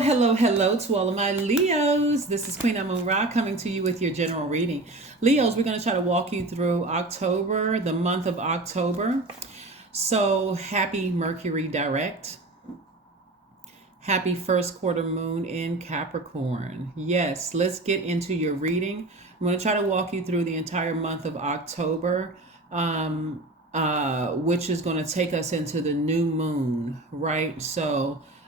Hello to all of my Leos. This is Queen Amun Ra coming to you with your general reading. Leos, we're going to try to walk you through October, the month of October. So happy Mercury Direct. Happy first quarter moon in Capricorn. Yes, let's get into your reading. I'm going to try to walk you through the entire month of October, which is going to take us into the new moon, right?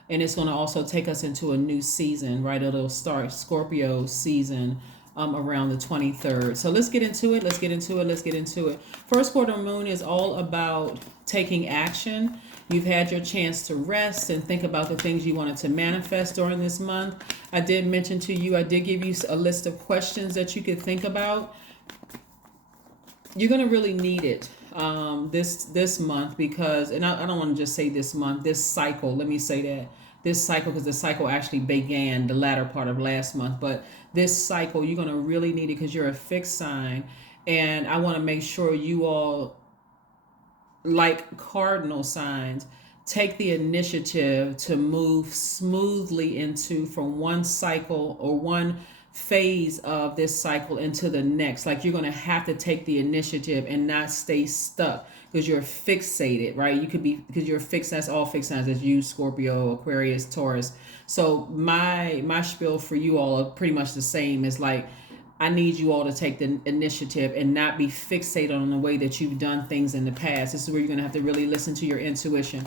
And it's going to also take us into a new season, right? It'll start Scorpio season around the 23rd. So let's get into it. Let's get into it. First quarter moon is all about taking action. You've had your chance to rest and think about the things you wanted to manifest during this month. I did mention to you, I did give you a list of questions that you could think about. You're going to really need it this month because, and I don't want to just say this month, this cycle, let me say that. This cycle, because the cycle actually began the latter part of last month, but this cycle, you're going to really need it because you're a fixed sign. And I want to make sure you all, like cardinal signs, take the initiative to move smoothly into from one cycle or one phase of this cycle into the next. Like you're going to have to take the initiative and not stay stuck because you're fixated, right? You could be, because you're fixed. That's all fixed signs. That's you, Scorpio, Aquarius, Taurus. So my spiel for you all are pretty much the same. It's like, I need you all to take the initiative and not be fixated on the way that you've done things in the past. This is where you're going to have to really listen to your intuition.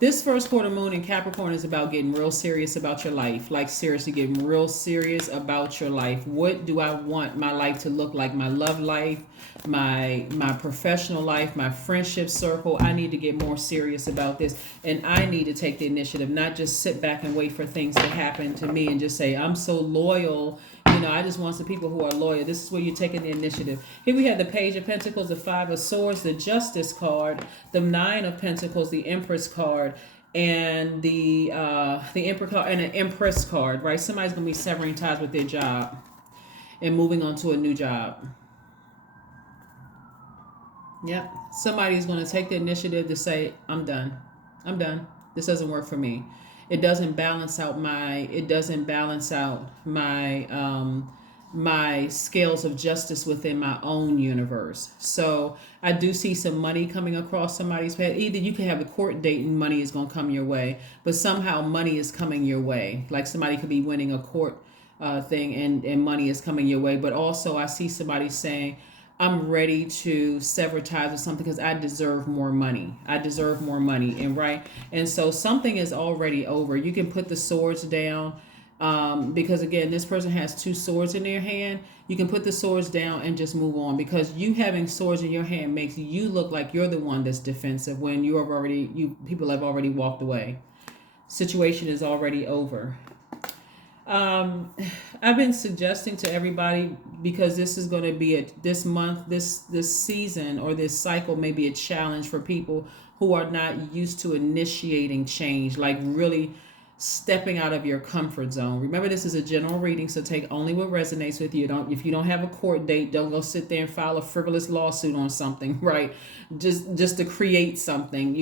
This first quarter moon in Capricorn is about getting real serious about your life. Like seriously getting real serious about your life. What do I want my life to look like? My love life, my professional life, my friendship circle. I need to get more serious about this. And I need to take the initiative, not just sit back and wait for things to happen to me and just say, I'm so loyal. I just want some people who are loyal. This is where you're taking the initiative. Here we have the Page of Pentacles, the Five of Swords, the Justice card, the Nine of Pentacles, the Empress card, and the Emperor card, and an Empress card, right? Somebody's going to be severing ties with their job and moving on to a new job. Yep. Somebody's going to take the initiative to say, I'm done. This doesn't work for me. It doesn't balance out my scales of justice within my own universe. So I do see some money coming across somebody's path. Either you can have a court date and money is going to come your way, but somehow money is coming your way. Like somebody could be winning a court thing and money is coming your way. But also I see somebody saying, I'm ready to sever ties with something because I deserve more money. And right. And so something is already over. You can put the swords down because again, this person has two swords in their hand. You can put the swords down and just move on because you having swords in your hand makes you look like you're the one that's defensive when people have already walked away. Situation is already over. I've been suggesting to everybody because this is going to be this month, this season or this cycle may be a challenge for people who are not used to initiating change, like really stepping out of your comfort zone. Remember, this is a general reading, so take only what resonates with you. If you don't have a court date, don't go sit there and file a frivolous lawsuit on something, right? Just to create something,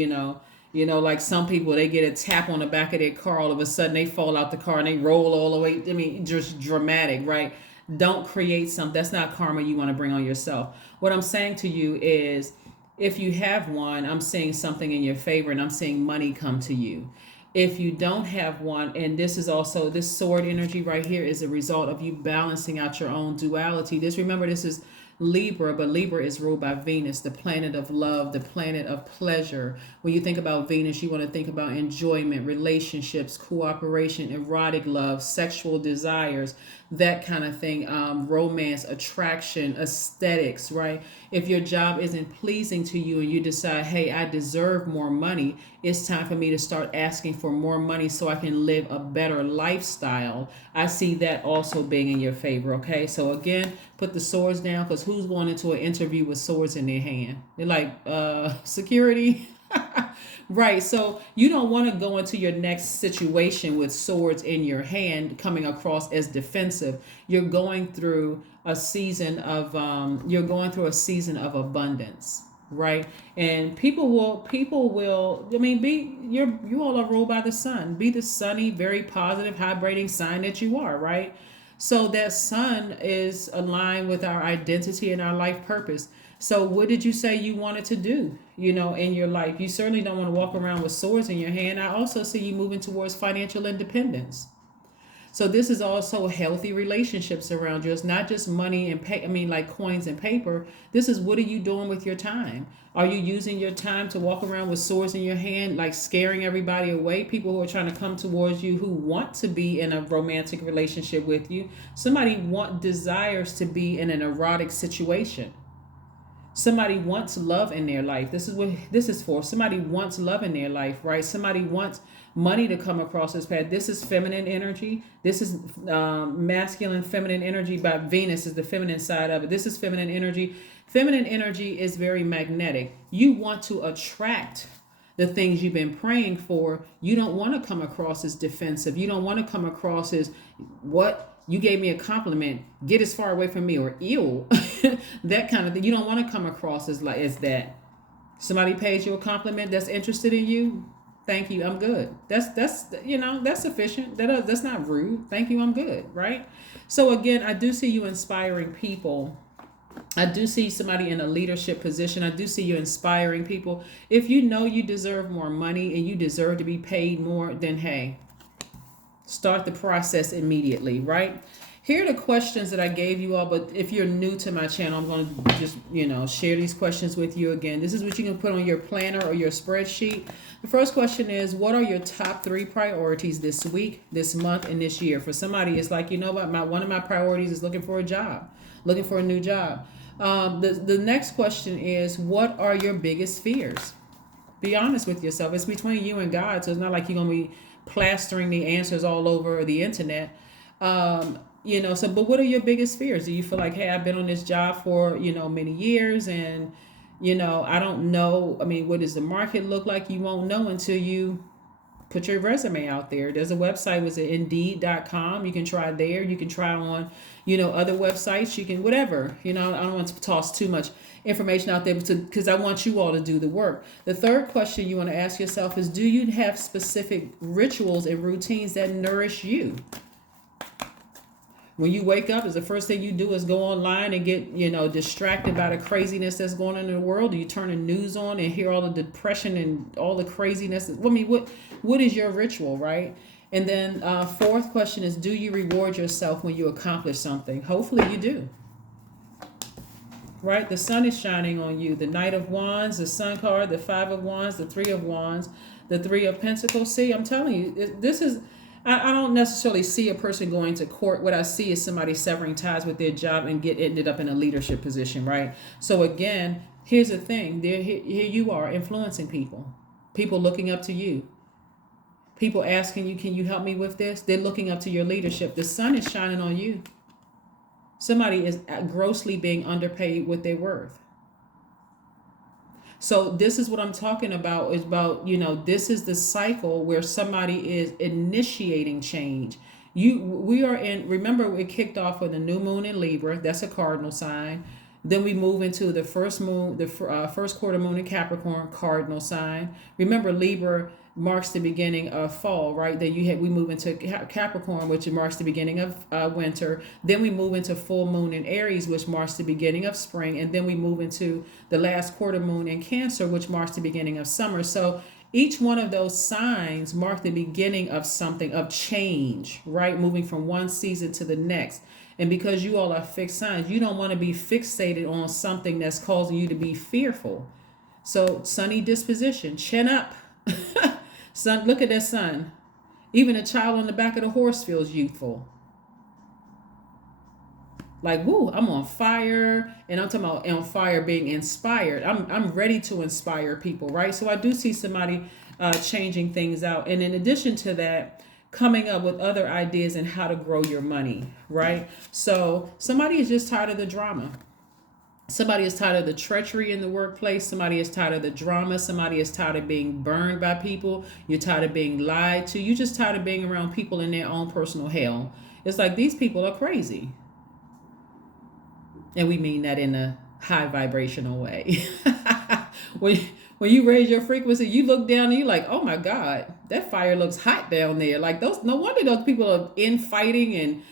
like some people, they get a tap on the back of their car, all of a sudden they fall out the car and they roll all the way. I mean, just dramatic, right? Don't create something. That's not karma you want to bring on yourself. What I'm saying to you is, if you have one, I'm seeing something in your favor and I'm seeing money come to you. If you don't have one, and this is also, this sword energy right here is a result of you balancing out your own duality. Remember, this is Libra, but Libra is ruled by Venus, the planet of love, the planet of pleasure. When you think about Venus, you want to think about enjoyment, relationships, cooperation, erotic love, sexual desires, that kind of thing, romance, attraction, aesthetics, right? If your job isn't pleasing to you and you decide, hey, I deserve more money, it's time for me to start asking for more money so I can live a better lifestyle. I see that also being in your favor, okay? So again, put the swords down, because who's going into an interview with swords in their hand? They're like, security? Right. So you don't want to go into your next situation with swords in your hand coming across as defensive. You're going through a season of abundance. right? And people will, I mean, you all are ruled by the sun. Be the sunny, very positive, vibrating sign that you are, right? So that sun is aligned with our identity and our life purpose. So what did you say you wanted to do, in your life? You certainly don't want to walk around with swords in your hand. I also see you moving towards financial independence. So this is also healthy relationships around you. It's not just money and pay. I mean, like coins and paper. This is, what are you doing with your time? Are you using your time to walk around with swords in your hand, like scaring everybody away? People who are trying to come towards you, who want to be in a romantic relationship with you. Somebody desires to be in an erotic situation. Somebody wants love in their life. This is what this is for. Somebody wants love in their life, right? Somebody wants money to come across this path. This is feminine energy. This is masculine, feminine energy. By Venus is the feminine side of it. This is feminine energy. Feminine energy is very magnetic. You want to attract the things you've been praying for. You don't want to come across as defensive. You don't want to come across as, what? You gave me a compliment, get as far away from me, or ew. That kind of thing. You don't want to come across as that. Somebody pays you a compliment that's interested in you. Thank you, I'm good. That's sufficient. That's not rude. Thank you, I'm good, right? So again, I do see you inspiring people. I do see somebody in a leadership position. I do see you inspiring people. If you know you deserve more money and you deserve to be paid more, then hey, start the process immediately, right? Here are the questions that I gave you all, but if you're new to my channel, I'm going to just, share these questions with you again. This is what you can put on your planner or your spreadsheet. The first question is, what are your top 3 priorities this week, this month, and this year? For somebody, it's like, one of my priorities is looking for a job, looking for a new job. The next question is, what are your biggest fears? Be honest with yourself. It's between you and God, so it's not like you're going to be plastering the answers all over the internet. But what are your biggest fears? Do you feel like, hey, I've been on this job for, many years, and, I don't know. I mean, what does the market look like? You won't know until you put your resume out there. There's a website, was it Indeed.com? You can try there. You can try on, other websites. You can, whatever, I don't want to toss too much information out there because I want you all to do the work. The third question you want to ask yourself is, do you have specific rituals and routines that nourish you? When you wake up, is the first thing you do is go online and get, distracted by the craziness that's going on in the world? Do you turn the news on and hear all the depression and all the craziness? I mean, what is your ritual, right? And then fourth question is, do you reward yourself when you accomplish something? Hopefully you do. Right? The sun is shining on you. The Knight of Wands, the Sun card, the 5 of Wands, the 3 of Wands, the 3 of Pentacles. See, I'm telling you, this is... I don't necessarily see a person going to court. What I see is somebody severing ties with their job and ended up in a leadership position, right? So again, here's the thing. Here you are influencing people. People looking up to you. People asking you, can you help me with this? They're looking up to your leadership. The sun is shining on you. Somebody is grossly being underpaid what they're worth. So this is what I'm talking about, is about, this is the cycle where somebody is initiating change. We are in, remember, we kicked off with a new moon in Libra. That's a cardinal sign. Then we move into the first moon, the first quarter moon in Capricorn, cardinal sign. Remember, Libra marks the beginning of fall, right? Then we move into Capricorn, which marks the beginning of winter. Then we move into full moon in Aries, which marks the beginning of spring. And then we move into the last quarter moon in Cancer, which marks the beginning of summer. So each one of those signs mark the beginning of something, of change, right? Moving from one season to the next. And because you all are fixed signs, you don't want to be fixated on something that's causing you to be fearful. So sunny disposition, chin up. Sun, look at that sun. Even a child on the back of the horse feels youthful. Like, woo, I'm on fire. And I'm talking about on fire, being inspired. I'm ready to inspire people, right? So I do see somebody changing things out. And in addition to that, coming up with other ideas and how to grow your money, right? So somebody is just tired of the drama. Somebody is tired of the treachery in the workplace. Somebody is tired of the drama. Somebody is tired of being burned by people. You're tired of being lied to. You're just tired of being around people in their own personal hell. It's like, these people are crazy. And we mean that in a high vibrational way. when when you raise your frequency, you look down and you're like, oh my God, that fire looks hot down there. Like those, no wonder those people are infighting and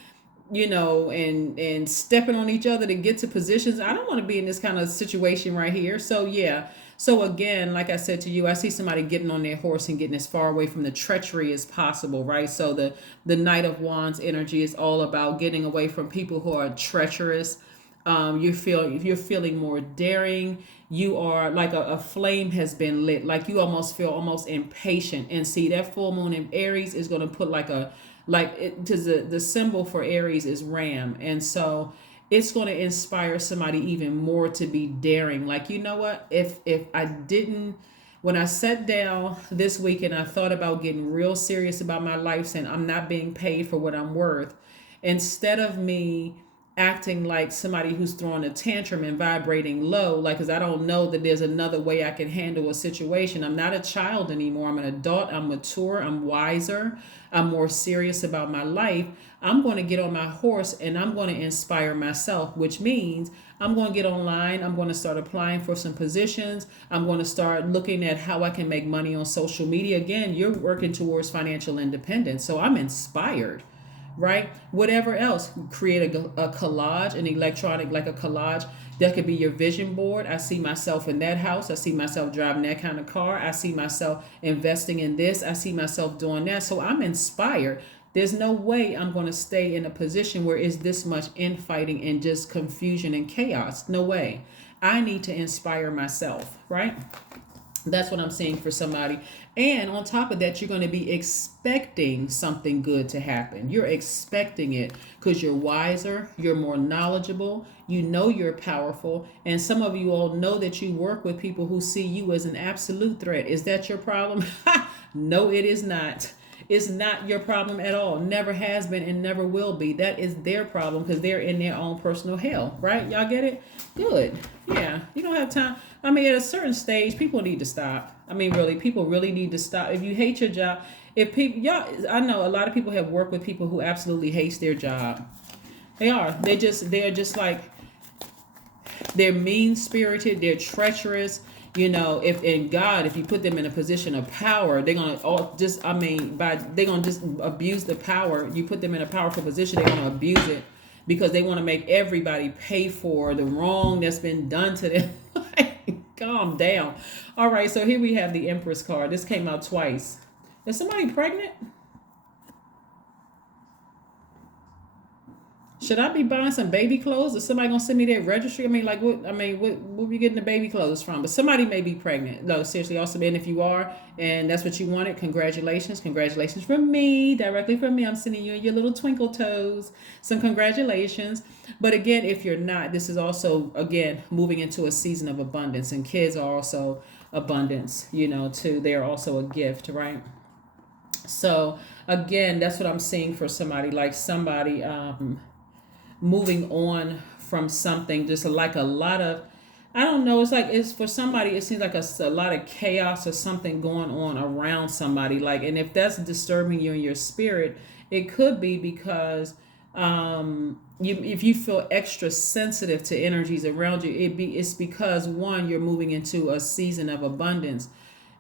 and stepping on each other to get to positions. I don't want to be in this kind of situation right here. So yeah. So again, like I said to you, I see somebody getting on their horse and getting as far away from the treachery as possible, right? So the Knight of Wands energy is all about getting away from people who are treacherous. You're feeling more daring. You are like a flame has been lit. Like you almost feel almost impatient. And see, that full moon in Aries is going to put like a like it to the symbol for Aries is ram, and so it's going to inspire somebody even more to be daring. Like, you know what, if I didn't, when I sat down this week and I thought about getting real serious about my life and I'm not being paid for what I'm worth, instead of me acting like somebody who's throwing a tantrum and vibrating low, like, because I don't know that there's another way I can handle a situation. I'm not a child anymore. I'm an adult. I'm mature. I'm wiser. I'm more serious about my life. I'm going to get on my horse and I'm going to inspire myself, which means I'm going to get online. I'm going to start applying for some positions. I'm going to start looking at how I can make money on social media. Again, you're working towards financial independence. So I'm inspired, right? Whatever else, create a collage, an electronic, like a collage that could be your vision board. I see myself in that house. I see myself driving that kind of car. I see myself investing in this. I see myself doing that. So I'm inspired. There's no way I'm going to stay in a position where it's this much infighting and just confusion and chaos. No way. I need to inspire myself, right? That's what I'm seeing for somebody. And on top of that, you're going to be expecting something good to happen. You're expecting it because you're wiser, you're more knowledgeable, you know you're powerful. And some of you all know that you work with people who see you as an absolute threat. Is that your problem? No, it is not. It's not your problem at all. Never has been and never will be. That is their problem because they're in their own personal hell, right? Y'all get it? Good. Yeah. You don't have time. I mean, at a certain stage, people need to stop. I mean, really, people really need to stop. If you hate your job, if people, y'all, I know a lot of people have worked with people who absolutely hates their job. They are. They're just like, they're mean spirited. They're treacherous. You know, if in God, if you put them in a position of power, they're gonna all just, I mean, they're gonna just abuse the power. You put them in a powerful position, they're gonna abuse it because they want to make everybody pay for the wrong that's been done to them. Calm down. All right, so here we have the Empress card. This came out twice. Is somebody pregnant? Should I be buying some baby clothes? Is somebody gonna send me their registry? I mean, like, what? I mean, what we getting the baby clothes from? But somebody may be pregnant. No, seriously. Also, and if you are, and that's what you wanted, congratulations, congratulations from me, directly from me. I'm sending you and your little twinkle toes some congratulations. But again, if you're not, this is also again moving into a season of abundance, and kids are also abundance. You know, too. They are also a gift, right? So again, that's what I'm seeing for somebody, like somebody. Moving on from something, just like a lot of, I don't know, it's like, it's for somebody, it seems like a lot of chaos or something going on around somebody, like, and if that's disturbing you in your spirit, it could be because if you feel extra sensitive to energies around you, it's because one, you're moving into a season of abundance,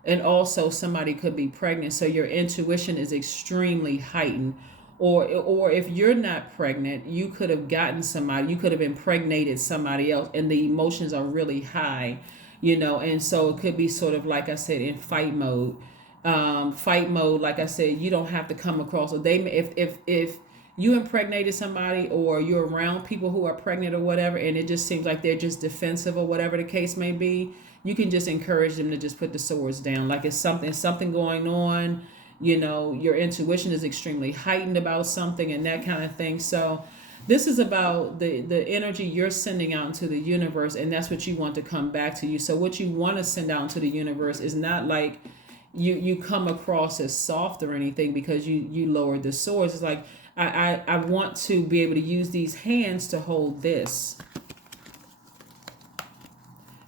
and also somebody could be pregnant, so your intuition is extremely heightened. Or if you're not pregnant, you could have gotten somebody, you could have impregnated somebody else, and the emotions are really high, you know, and so it could be sort of, like I said, in fight mode. Fight mode, like I said, you don't have to come across, or they if you impregnated somebody, or you're around people who are pregnant or whatever, and it just seems like they're just defensive or whatever the case may be, you can just encourage them to just put the swords down. Like, it's something going on, you know, your intuition is extremely heightened about something and that kind of thing. So this is about the energy you're sending out into the universe, and that's what you want to come back to you. So what you want to send out into the universe is not like you come across as soft or anything because you lowered the swords. It's like, I want to be able to use these hands to hold this.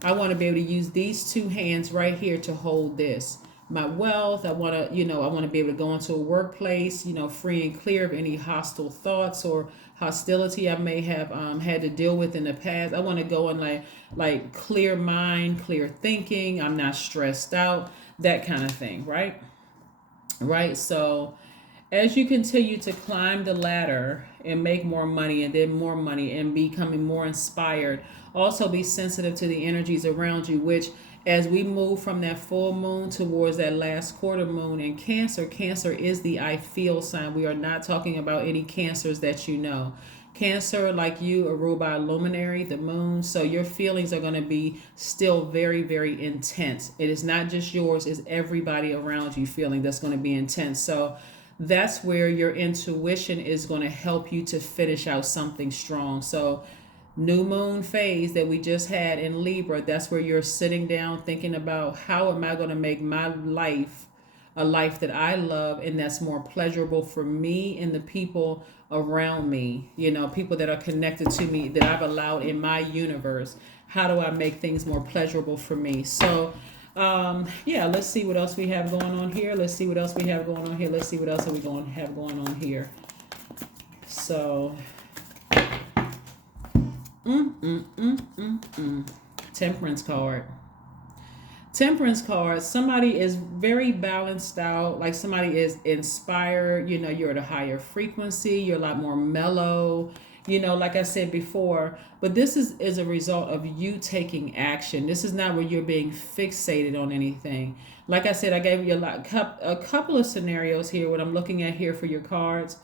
I want to be able to use these two hands right here to hold this. my wealth. I want to, I want to be able to go into a workplace, free and clear of any hostile thoughts or hostility I may have had to deal with in the past. I want to go in like clear mind, clear thinking. I'm not stressed out, that kind of thing, right? Right. So as you continue to climb the ladder and make more money and then more money and becoming more inspired, also be sensitive to the energies around you, which as we move from that full moon towards that last quarter moon in Cancer, Cancer is the I feel sign. We are not talking about any cancers that you know. Cancer, like you, are ruled by a luminary, the moon. So your feelings are going to be still very, very intense. It is not just yours, it's everybody around you feeling that's going to be intense. So that's where your intuition is going to help you to finish out something strong. So new moon phase that we just had in Libra, that's where you're sitting down thinking about how am I going to make my life a life that I love and that's more pleasurable for me and the people around me, people that are connected to me that I've allowed in my universe. How do I make things more pleasurable for me? So yeah, let's see what else we have going on here. Let's see what else we have going on here. Let's see what else are we going to have going on here. So Temperance card. Temperance card, somebody is very balanced out, like somebody is inspired, you're at a higher frequency, you're a lot more mellow, like I said before, but this is a result of you taking action. This is not where you're being fixated on anything. Like I said, I gave you a couple of scenarios here, what I'm looking at here for your cards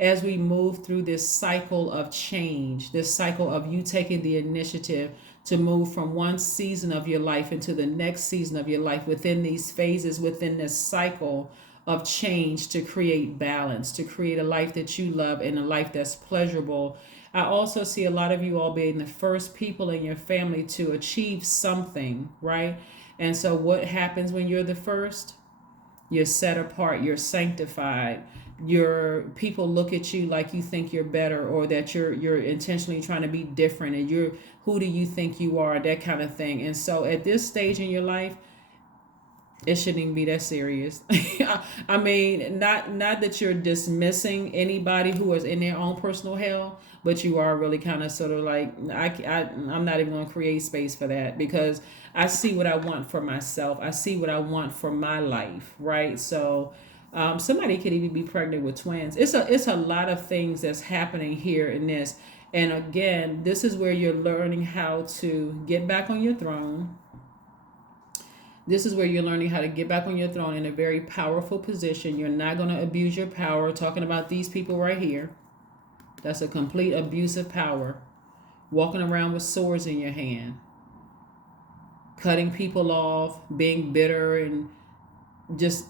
as we move through this cycle of change, this cycle of you taking the initiative to move from one season of your life into the next season of your life within these phases, within this cycle of change to create balance, to create a life that you love and a life that's pleasurable. I also see a lot of you all being the first people in your family to achieve something, right? And so what happens when you're the first? You're set apart, you're sanctified. Your people look at you like you think you're better or that you're intentionally trying to be different and you're who do you think you are, that kind of thing. And so at this stage in your life, it shouldn't even be that serious. I mean, not that you're dismissing anybody who is in their own personal hell, but you are really kind of sort of like, I'm not even going to create space for that because I see what I want for myself. I see what I want for my life, right? So somebody could even be pregnant with twins. It's a lot of things that's happening here in this. And again, this is where you're learning how to get back on your throne. This is where you're learning how to get back on your throne in a very powerful position. You're not going to abuse your power. Talking about these people right here. That's a complete abuse of power. Walking around with swords in your hand. Cutting people off. Being bitter and just,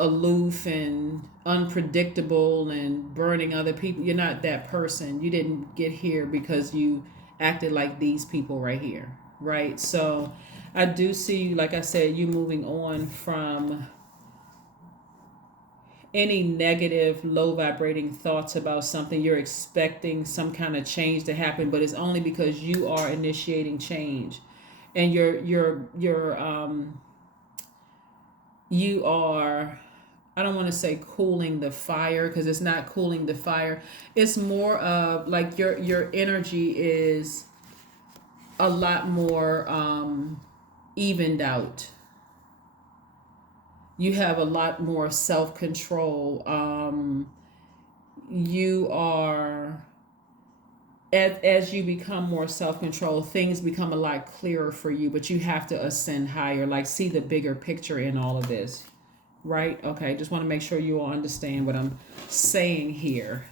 aloof and unpredictable and burning other people. You're not that person. You didn't get here because you acted like these people right here, right? So I do see, like I said, you moving on from any negative, low vibrating thoughts about something. You're expecting some kind of change to happen, but it's only because you are initiating change, and you are, I don't want to say cooling the fire because it's not cooling the fire. It's more of like your energy is a lot more evened out. You have a lot more self-control. You are, as you become more self-control, things become a lot clearer for you, but you have to ascend higher, like see the bigger picture in all of this. Right? Okay, just want to make sure you all understand what I'm saying here.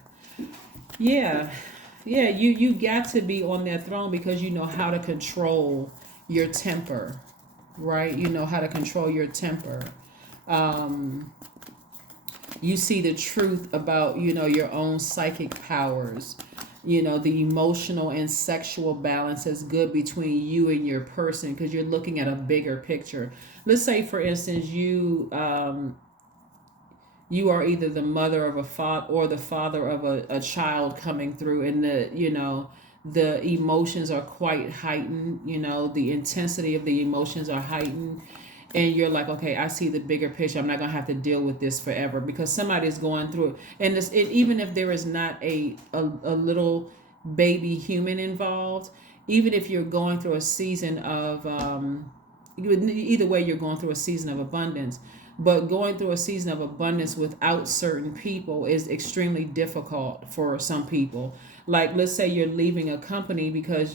Yeah. Yeah, you got to be on that throne because you know how to control your temper, right? You know how to control your temper. You see the truth about, your own psychic powers. The emotional and sexual balance is good between you and your person because you're looking at a bigger picture. Let's say, for instance, you are either the mother of a father or the father of a child coming through, and the emotions are quite heightened. The intensity of the emotions are heightened, and you're like, okay, I see the bigger picture. I'm not gonna have to deal with this forever because somebody's going through it. And even if there is not a little baby human involved, even if you're going through a season of either way, you're going through a season of abundance. But going through a season of abundance without certain people is extremely difficult for some people. Like, let's say you're leaving a company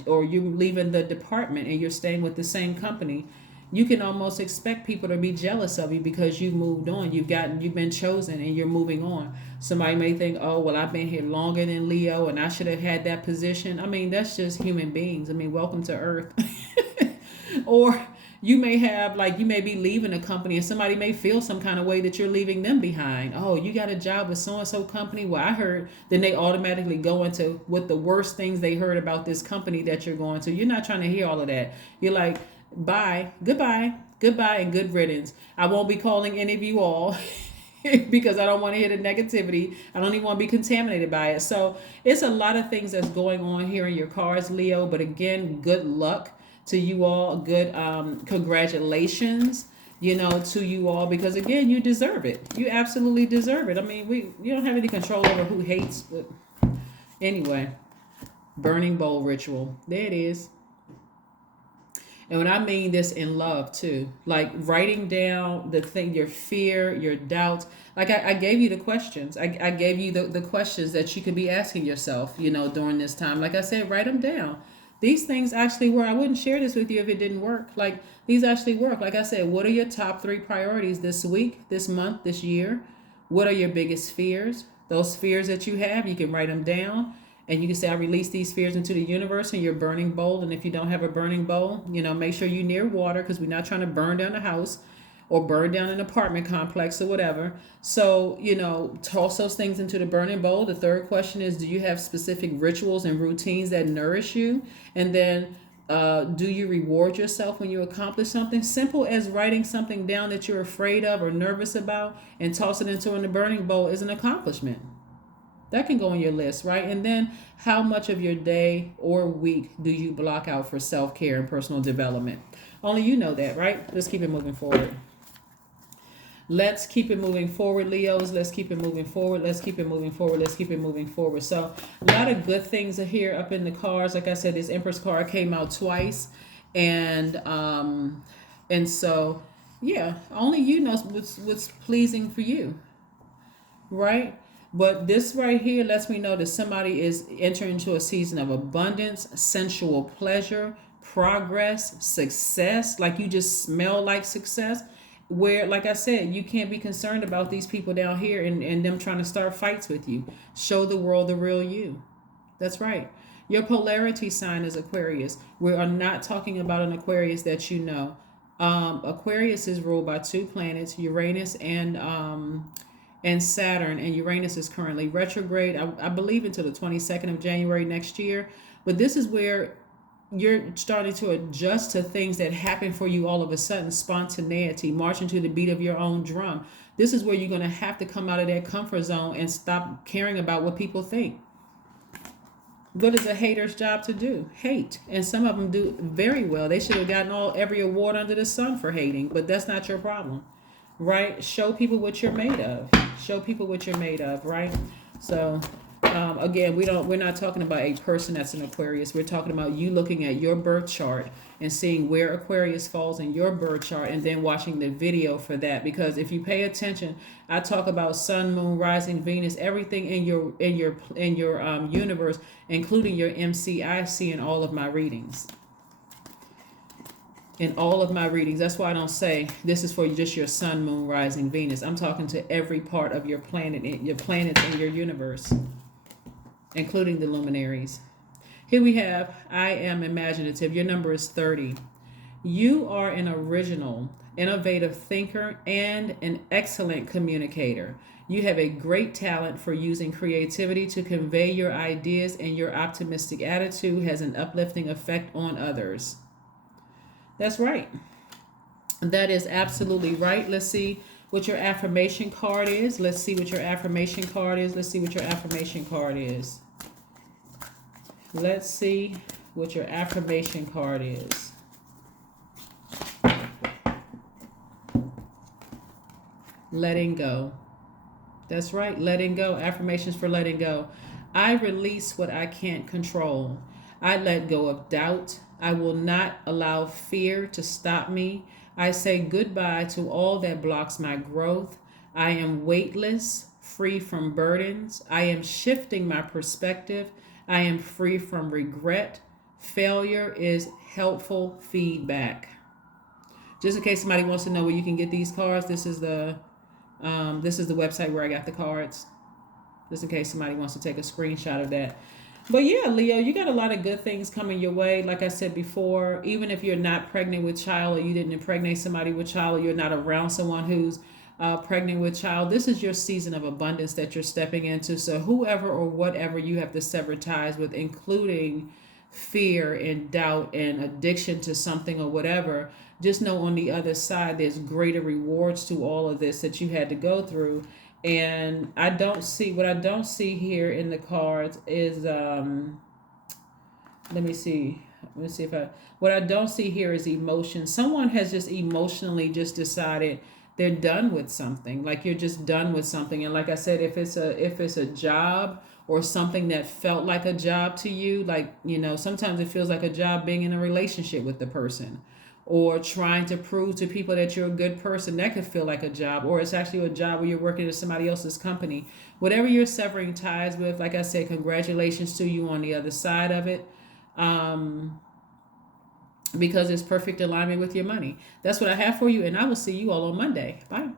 or you're leaving the department and you're staying with the same company. You can almost expect people to be jealous of you because you've moved on. You've been chosen and you're moving on. Somebody may think, oh, well, I've been here longer than Leo and I should have had that position. I mean, that's just human beings. I mean, welcome to Earth. Or you may be leaving a company and somebody may feel some kind of way that you're leaving them behind. Oh, you got a job with so-and-so company? Well, I heard. Then they automatically go into what the worst things they heard about this company that you're going to. You're not trying to hear all of that. You're like, bye, goodbye, and good riddance. I won't be calling any of you all because I don't want to hear the negativity. I don't even want to be contaminated by it. So it's a lot of things that's going on here in your cards, Leo. But again, good luck to you all. Good congratulations, to you all, because again, you deserve it. You absolutely deserve it. I mean, you don't have any control over who hates. Anyway, burning bowl ritual. There it is. And when I mean this in love too, like writing down the thing, your fear, your doubts. Like I gave you the questions. I gave you the questions that you could be asking yourself, during this time. Like I said, write them down. These things actually work. I wouldn't share this with you if it didn't work. Like, these actually work. Like I said, what are your top 3 priorities this week, this month, this year? What are your biggest fears? Those fears that you have, you can write them down. And you can say, I release these fears into the universe in your burning bowl. And if you don't have a burning bowl, make sure you're near water, because we're not trying to burn down the house or burn down an apartment complex or whatever. So, toss those things into the burning bowl. The third question is, do you have specific rituals and routines that nourish you? And then do you reward yourself when you accomplish something? Simple as writing something down that you're afraid of or nervous about and toss it into the burning bowl is an accomplishment. That can go on your list, right? And then how much of your day or week do you block out for self-care and personal development? Only you know that, right? Let's keep it moving forward. Let's keep it moving forward, Leos. Let's keep it moving forward. Let's keep it moving forward. Let's keep it moving forward. So a lot of good things are here up in the cards. Like I said, this Empress card came out twice. And so, yeah, only you know what's pleasing for you, right? But this right here lets me know that somebody is entering into a season of abundance, sensual pleasure, progress, success. Like, you just smell like success. Where, like I said, you can't be concerned about these people down here and them trying to start fights with you. Show the world the real you. That's right. Your polarity sign is Aquarius. We are not talking about an Aquarius that you know. Aquarius is ruled by 2 planets, Uranus and Saturn, and Uranus is currently retrograde, I believe, until the 22nd of January next year. But this is where you're starting to adjust to things that happen for you all of a sudden. Spontaneity, marching to the beat of your own drum. This is where you're going to have to come out of that comfort zone and stop caring about what people think. What is a hater's job to do? Hate. And some of them do very well. They should have gotten every award under the sun for hating, but that's not your problem. Right? Show people what you're made of. Show people what you're made of, right? So, again, we're not talking about a person that's an Aquarius. We're talking about you looking at your birth chart and seeing where Aquarius falls in your birth chart, and then watching the video for that. Because if you pay attention, I talk about sun, moon, rising, Venus, everything in your universe, including your MCIC in all of my readings. In all of my readings. That's why I don't say this is for just your sun, moon, rising, Venus. I'm talking to every part of your planet, your planets in your universe, including the luminaries. Here we have, I am imaginative. Your number is 30. You are an original, innovative thinker and an excellent communicator. You have a great talent for using creativity to convey your ideas, and your optimistic attitude has an uplifting effect on others. That's right. That is absolutely right. Let's see what your affirmation card is. Let's see what your affirmation card is. Let's see what your affirmation card is. Let's see what your affirmation card is. letting go. That's right, letting go. Affirmations for letting go. I release what I can't control. I let go of doubt. I will not allow fear to stop me. I say goodbye to all that blocks my growth. I am weightless, free from burdens. I am shifting my perspective. I am free from regret. Failure is helpful feedback. Just in case somebody wants to know where you can get these cards, this is the website where I got the cards. Just in case somebody wants to take a screenshot of that. But yeah, Leo, you got a lot of good things coming your way. Like I said before, even if you're not pregnant with child, or you didn't impregnate somebody with child, or you're not around someone who's pregnant with child, this is your season of abundance that you're stepping into. So whoever or whatever you have to sever ties with, including fear and doubt and addiction to something or whatever, just know on the other side there's greater rewards to all of this that you had to go through. And I don't see here in the cards is let me see. Let me see if I what I don't see here is emotion. Someone has just emotionally just decided they're done with something. Like you're just done with something. And like I said, if it's a job or something that felt like a job to you, like, sometimes it feels like a job being in a relationship with the person or trying to prove to people that you're a good person. That could feel like a job, or it's actually a job where you're working at somebody else's company. Whatever you're severing ties with, like I said, congratulations to you on the other side of it. Because it's perfect alignment with your money. That's what I have for you, and I will see you all on Monday. Bye.